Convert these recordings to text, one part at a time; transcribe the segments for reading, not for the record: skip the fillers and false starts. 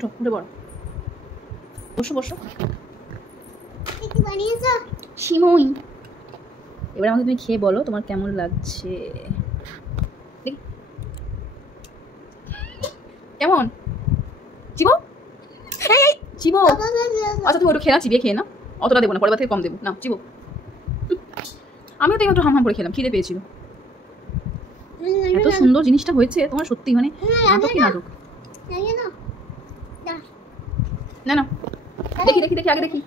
ওঠো, উঠে পড়ো, বসো বসো। সিমই, এবার আমাকে তুমি খেয়ে বলো তোমার কেমন লাগছে। কেমন চিবো? চিবো। আচ্ছা তুমি ওটা খেয়ে না, চিবিয়ে খেয়ে না, অতটা দেবো না, পরের বার থেকে কম দেবো না। চিবো। আমিও তো একটু হাম হাম করে খেলাম, খিদে পেয়েছিল। এত সুন্দর জিনিসটা হয়েছে তোমার, সত্যি মানে নাটক কি নাটক। না না, দেখি দেখি দেখি, আগে দেখি,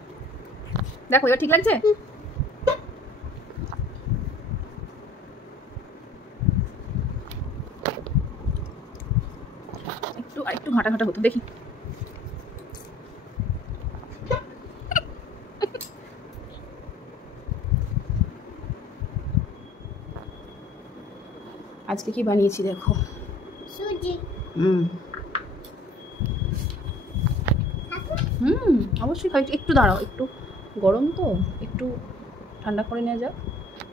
দেখো এবার ঠিক লাগছে। একটু আরেকটু ঘাটা ঘাটা হতো, দেখি। আজকে কি বানিয়েছি দেখো, সুজি। অবশ্যই খাই। একটু দাঁড়াও, একটু গরম তো, একটু ঠান্ডা করে নেওয়া যাক,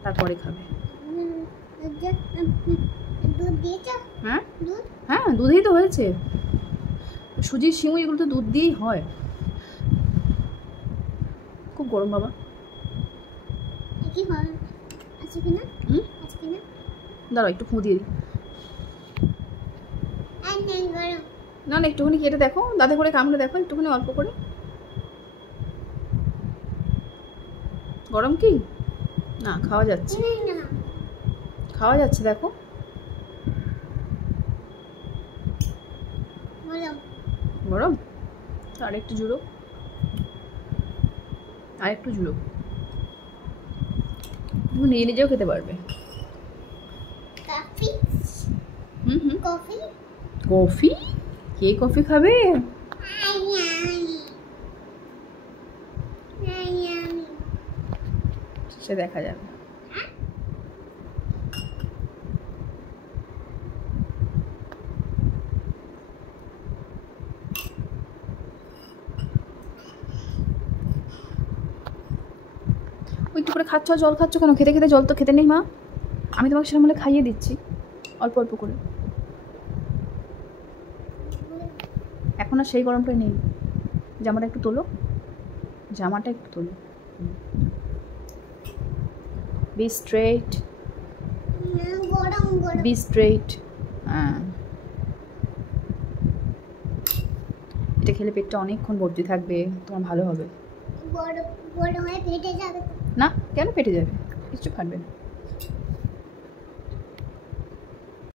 তারপরে খাবে। দুধ দিয়েছো? হ্যাঁ দুধ? হ্যাঁ, দুধেই তো হয়েছে। সুজির সিমুই এগুলো তো দুধ দিয়েই হয়। খুব গরম বাবা। কি হয়? আছে কিনা? আছে কিনা? দাঁড়াও একটু ফু দিয়ে দিই। গরম। না না, একটুখানি কেটে দেখো, দাঁতে করে কামড়ে দেখো, একটুখানি অল্প করে। গরম কি? না, খাওয়া যাচ্ছে, খাওয়া যাচ্ছে, দেখো। গরম, আর একটু জুড়ো, আর একটু জুড়ো, তুমি নিয়ে নিজেও খেতে পারবে। কফি? কফি? কে কফি খাবে? সে দেখা যাবে। একটু করে খাচ্ছ, জল খাচ্ছ কেন? খেতে খেতে জল তো খেতে নেই মা, আমি তোমাকে সেরকম হলে খাইয়ে দিচ্ছি অল্প অল্প করে। এখন আর সেই গরমটাই নেই। জামাটা একটু তোলো, জামাটা একটু তোলো। Be straight, be straight. হ্যাঁ, এটা খেলে পেটটা অনেকক্ষণ ভর্তি থাকবে, তোমার ভালো হবে। বড় হয়ে ফেটে যাবে না, কেন ফেটে যাবে? কিছু ফাটবে না।